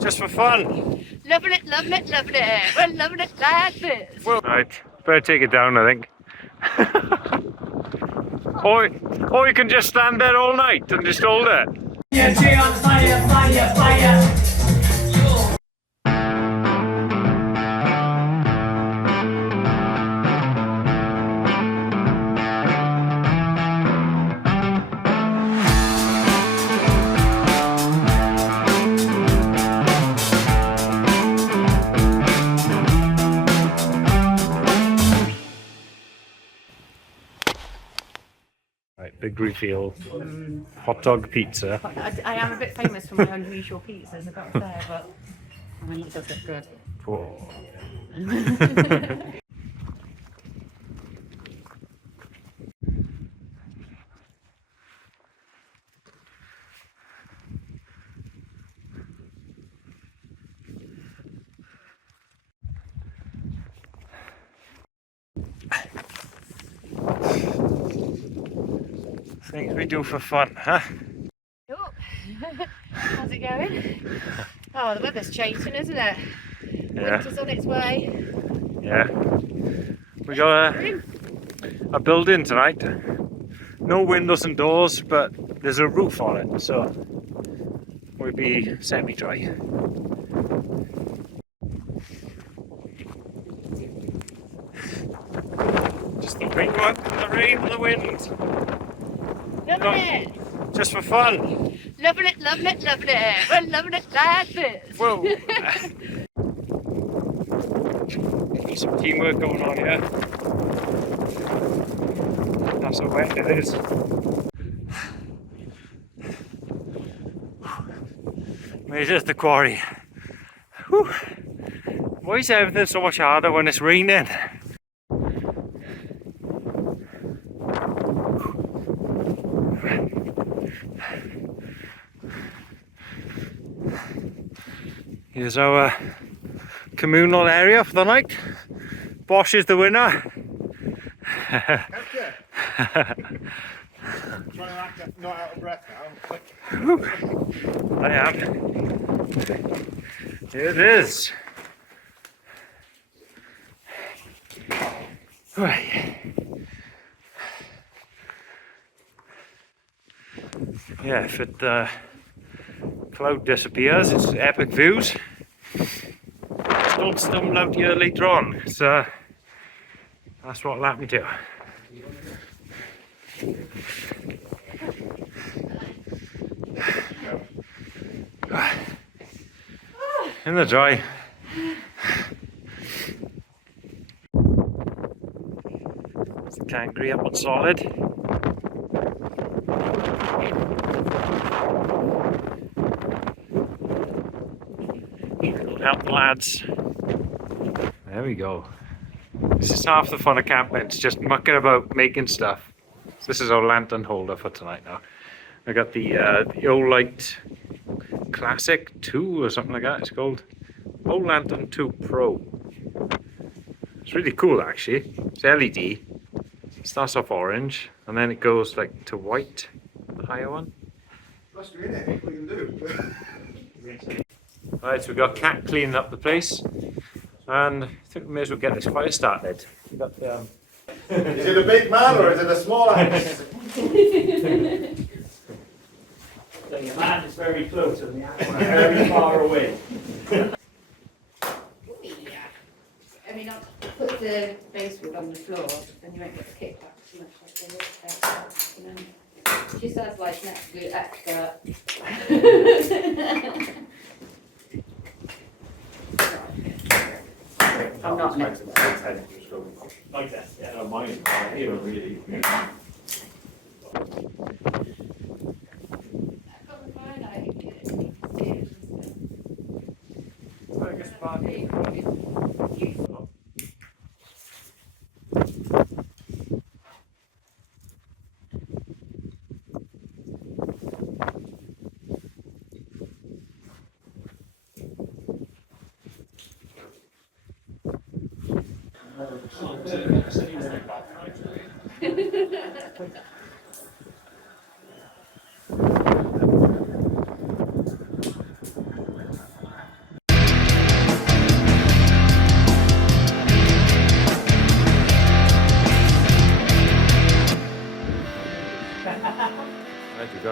just for fun. Loving it, loving it, loving it. We're loving it like this. Well, right, better take it down, I think. or you can just stand there all night and just hold it. Fire, fire, fire, fire. Right, big reveal. Hot dog pizza. I am a bit famous for my unusual pizzas, I've got to say, but I mean, it does look good. Whoa. Things we do for fun, huh? Oh. How's it going? Oh, the weather's changing, isn't it? Yeah. Winter's on its way. Yeah. We got a building tonight. No windows and doors, but there's a roof on it, so we'll be semi-dry. Just the big one, the rain and the wind. Loving it. Just for fun. Loving it, loving it, loving it. We're loving it like this. Whoa. Some teamwork going on here. That's how wet it is. Made it at the quarry. Whew. Why is everything so much harder when it's raining? Here's our communal area for the night. Bosch is the winner. Not out of breath now. I am. Here it is. Right. Yeah, if it cloud disappears, it's epic views. Don't stumble out here later on. So that's what'll happen to you. In the dry. It's the Kangri up on solid. It'll help the lads. There we go. This is half the fun of camping. It's just mucking about making stuff. So this is our lantern holder for tonight now. I got the Olight Classic 2 or something like that it's called. Old Lantern 2 Pro. It's really cool actually. It's LED. It starts off orange and then it goes like to white, the higher one. That's doing it. What you can do. Right, so we've got Cat cleaning up the place. And I think we may as well get this fire started. We got Is it a big man or is it a small axe? So your man is very close and the axe is very far away. I mean, I'll put the basewood on the floor, then you won't get the kickback too much like this. You know? She says like an absolute expert. I'm not an expert. Like that, yeah, mine here really.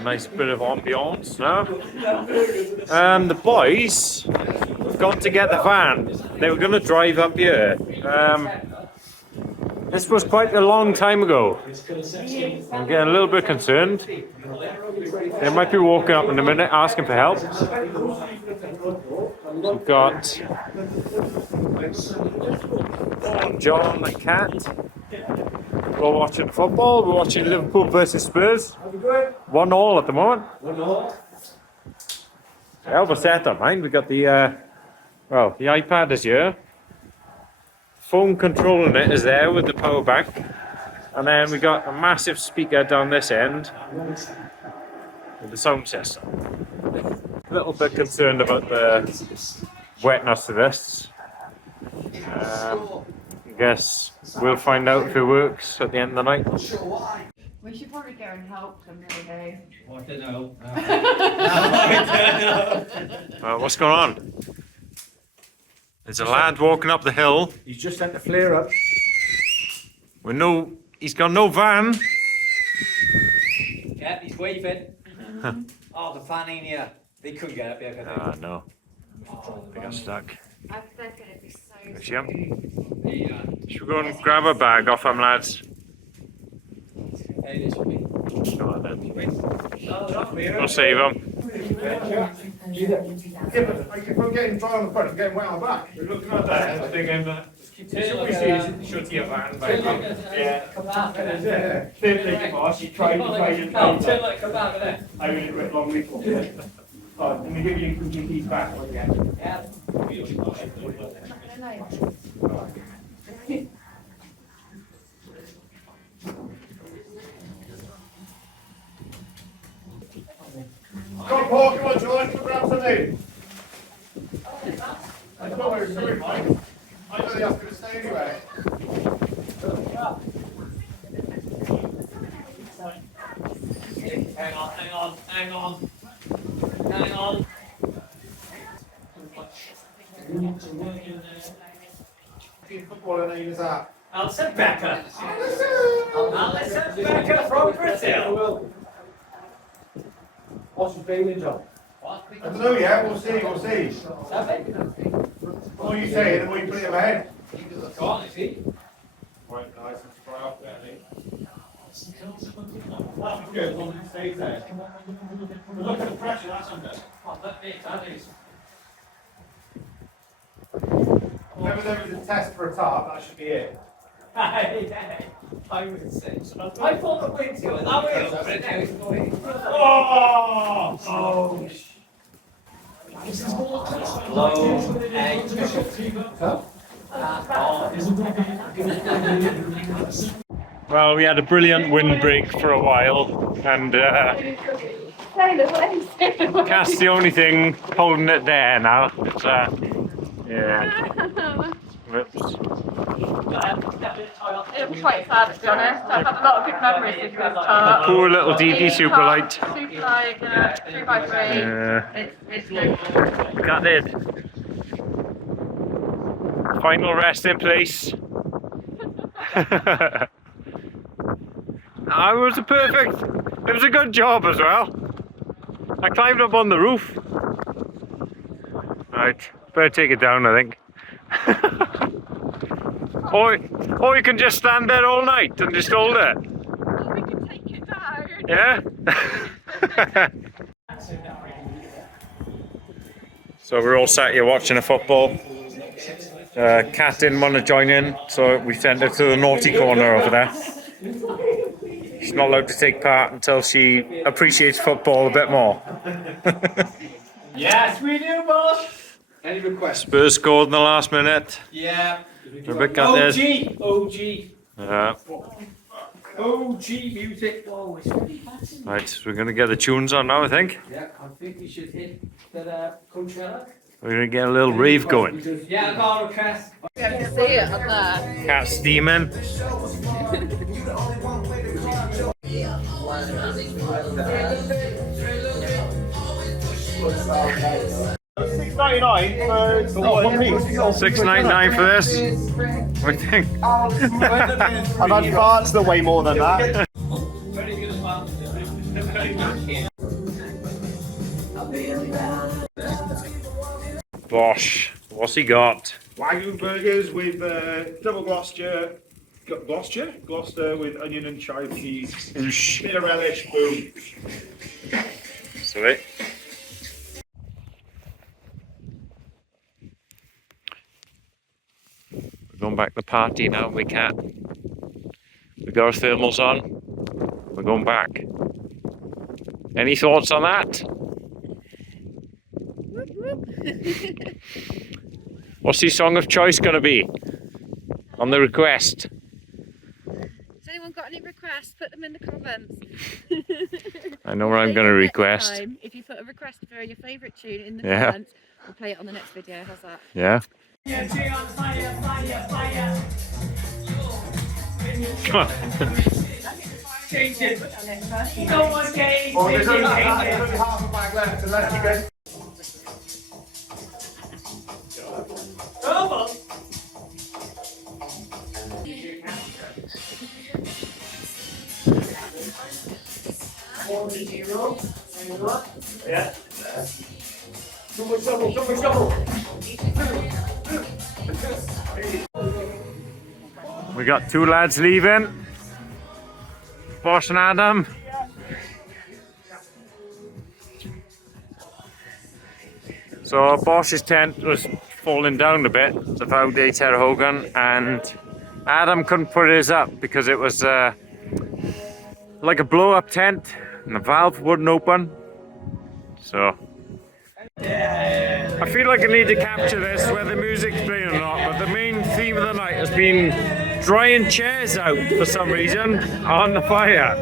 A nice bit of ambiance now. The boys have gone to get the van. They were going to drive up here. This was quite a long time ago. I'm getting a little bit concerned. They might be walking up in a minute asking for help. We've got John and Kat. We're watching football. We're watching Liverpool versus Spurs. 1-1 at the moment. 1-1. Yeah, we're set on mine. We've got the the iPad is here. Phone controlling it is there with the power bank. And then we got a massive speaker down this end with the sound system. A little bit concerned about the wetness of this. I guess we'll find out if it works at the end of the night. We should probably go and help them the other day. I don't know. What's going on? There's a lad walking up the hill. He's just sent the flare up. He's got no van. Yeah, he's waving. Oh, the fan in here. They couldn't get up here, could they? No. They got stuck. I think they're going to be so Is she up? Should we go and grab a bag off them, lads? Hey, this will be. Go on then. Oh, not me. We'll save them. Yeah, but if I'm getting dry on the front, I'm getting wet on the back. We're looking at that thing in the... Should see a van back. Yeah. Come out, innit? Yeah. Turn like come out, innit? I really quit long week. Can we give you your keys back again? Yeah. Come on, Paul, come on, George, come grab something. I thought we were sorry, Mike. I know they asked me to stay anyway. Hang on. Footballer name is that? Alison Becker. Alison Becker from Brazil. What's your feeling, John? I don't know yet, we'll see. What you say, and then we put it in my head. Go on, is he? Quite nice and dry off there, That's good, as long as it stays there. But look at the pressure that's under. That is. Whenever there is a test for a tarp, that should be it. I would say. I thought the wind's going that way, but now it's going. Oh! Low egg. Well, we had a brilliant windbreak for a while, and Cat's the only thing holding it there now. It's, yeah. Whoops. It was quite sad, to be honest. I've had a lot of good memories with this car. Poor little DD Superlight. Superlight, 3x3. Yeah. It's good. Gutted. Final resting place. It was it was a good job as well. I climbed up on the roof. Right, better take it down, I think. or you can just stand there all night and just hold it. We can take it down. Yeah? So we're all sat here watching a football. Kat didn't want to join in, so we sent her to the naughty corner over there. She's not allowed to take part until she appreciates football a bit more. Yes, we do, boss. Any requests? Spurs scored in the last minute. Yeah. Rebecca did. OG. Yeah. OG music. Oh, it's really fancy. Right, so we're going to get the tunes on now, I think. Yeah, I think we should hit that Coachella. We're going to get a little rave going. Yeah, I got a request. You have to see it on there. Cat steaming. $6.99 for one piece. $6.99 for this. What do you think? I've had farts that weigh more than that. Very good as well. Bosh. What's he got? Wagyu burgers with double Gloucester with onion and chive peas. Bit of relish, boom. Sweet. We're going back to the party now. We can't. We got our thermals on. We're going back. Any thoughts on that? What's the song of choice going to be on the request? Has anyone got any requests? Put them in the comments. I know what I'm going to request. Time, if you put a request for your favourite tune in the Yeah. comments, we'll play it on the next video. How's that? Yeah. Change it. No one's getting Oh, there's only half a bag left, and that's you guys. Come on. Yeah. Too much trouble, too much trouble. We got two lads leaving. Bosh and Adam. So Bosh's tent was falling down a bit, the Vaude Terre Hogan, and Adam couldn't put his up because it was like a blow-up tent and the valve wouldn't open. So I feel like I need to capture this, whether music's playing or not, but the main theme of the night has been drying chairs out for some reason on the fire.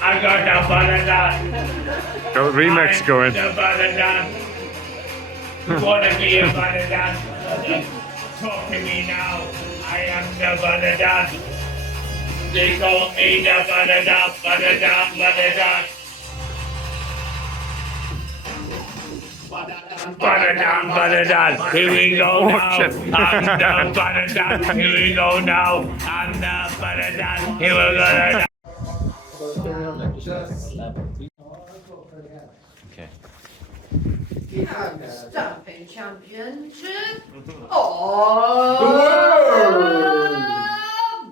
I got the Baddadan. Got a remix going. The Baddadan. You wanna be a Baddadan? Talk to me now. I am the Baddadan. They call me the Baddadan, Baddadan, Baddadan. Baddadan, Baddadan, here we go now. I'm the Baddadan, here we go now. I'm the Baddadan, here we go now. Okay. Stamping championship.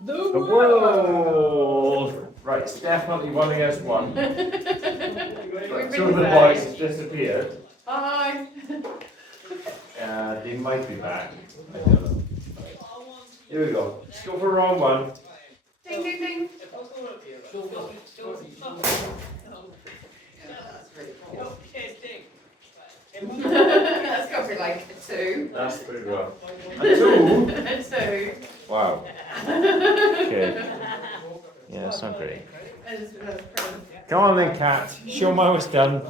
The world! Right, it's definitely 1 against 1. Two of the boys have disappeared. Bye. They might be back. I don't know. Here we go. Let's go for round 1. Ding ding ding. That's got to be like a 2. That's pretty rough. A 2? A 2. Wow. Okay. Yeah, that's not great. Come on then, Kat. Show me how it's done.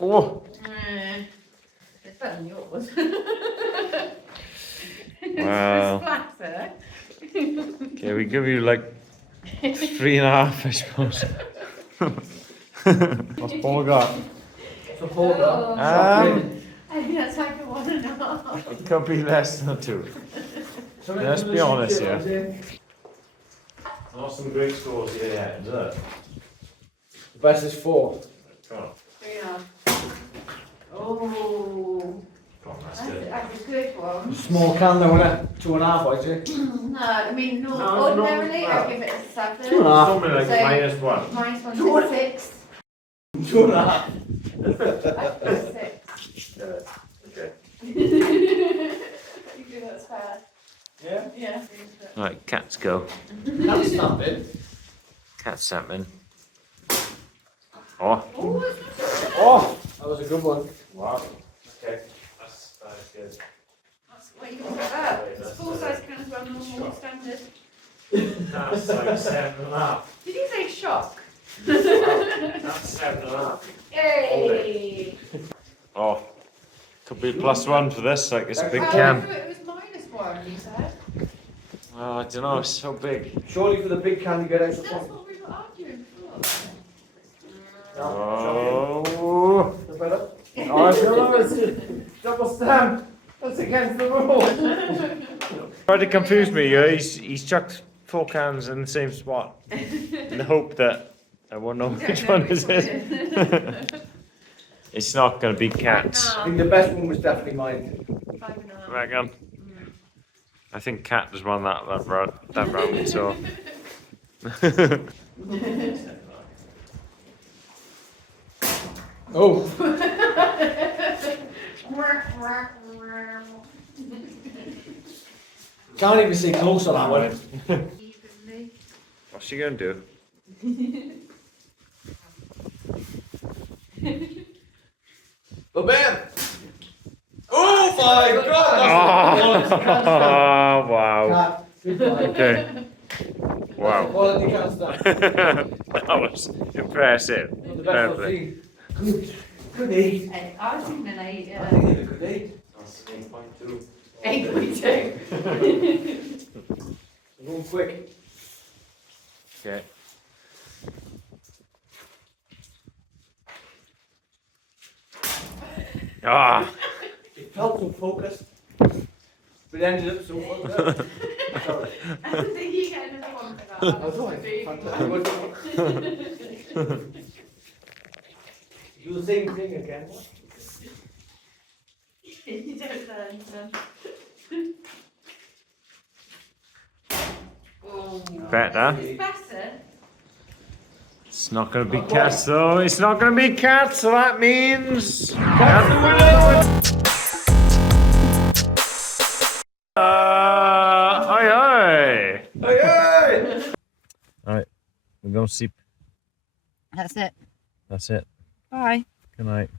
Oh! It's better than yours. Wow. Splatter. Okay, we give you like 3.5, I suppose. What's Paul got? I think that's like a 1.5. It could be less than 2. Let's be honest here. Not some great scores here yet, is it? The best is 4. Come on. 3.5. Oh. Come on, that's good. That's a good one. Small can though, isn't it? 2.5, I'd say. No, I mean, No, ordinarily no. I'll give it a 7. 2.5. Something like So- -1. Mine's 1.6. 2.5. I'd put 6. Okay. You think that's fair? Yeah. Yeah. Right, cats go. That's not it. Cat stamping. Oh. Oh, it's not so bad. Oh, that was a good one. Wow. Okay. That's good. That's what you got for that. It's full size can as well, normal standard. That's like 7.5. Did you say shock? That's 7.5. Yay! Oh. Could be +1 for this, like it's a big Oh, can. it was -1, you said. Oh, I don't know, it's so big. Surely for the big can you get extra That's points. what we were arguing for. Oh. The better? Oh, I don't know, it's double stamp. That's against the rules. Tried to confuse me. He's chucked 4 cans in the same spot in the hope that I won't know which one is it. It's not going to be cats. I think the best one was definitely mine. 5.5. Reckon. I think cat has won that round. So. Oh, can't even see close on that one. Evenly. What's she going to do? The man. Oh my God! Oh, wow. Cat. Good boy. Okay. Wow. Quality cat stuff. That was impressive. Not the Fair best I've play. seen. Good eight. I was thinking an 8, I yeah. think it's a good eight. 8.2. Going quick. Okay. Ah. It felt so focused, but it ended up so focused. Sorry. I think you get another one for that. I was like, fantastic. Do the same thing again. You don't learn, son. Oh. Better. It's better. It's not going to be cats though. It's not going to be cats. So that means. Aye aye. Hey! Alright, we're going to sleep. That's it. That's it. Bye. Good night.